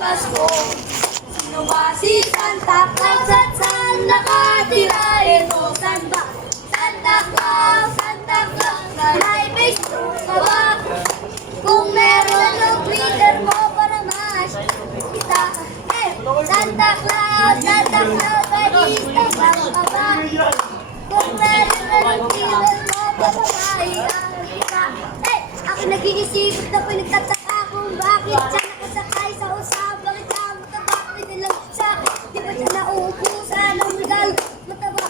Pasko, sino ba si Santa Claus at saan nakatira ito? Santa Claus, may pistol ka ba? Kung meron yung glitter mo para mas kita. Santa Claus, may Instagram ka ba? Kung meron yung glitter mo para maiyan kita. Ako nag-iisip na pinagtataka kung bakit siya nakasakay sa usap. Bakit siya mataba? Pinilang siya. Di ba siya nauupusan ng legal? Mataba.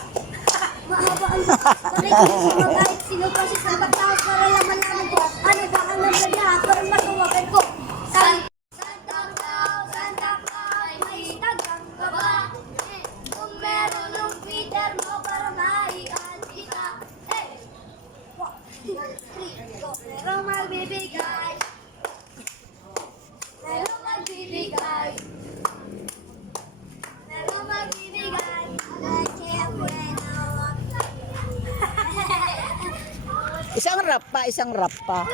Mahaba ang bakit hindi kahit sino pa si Santa Claus para lang malaman ko. Ano ba ang nasa niya? Para matawagan ko. Santa Claus, may Instagram ka ba? Kung meron yung Twitter mo para maian kita. 1, 2, 3, go. Merong magbibigay. Merong magbibigay. Merong magbibigay. Siyempre naman. Isang rap pa. Isa pa.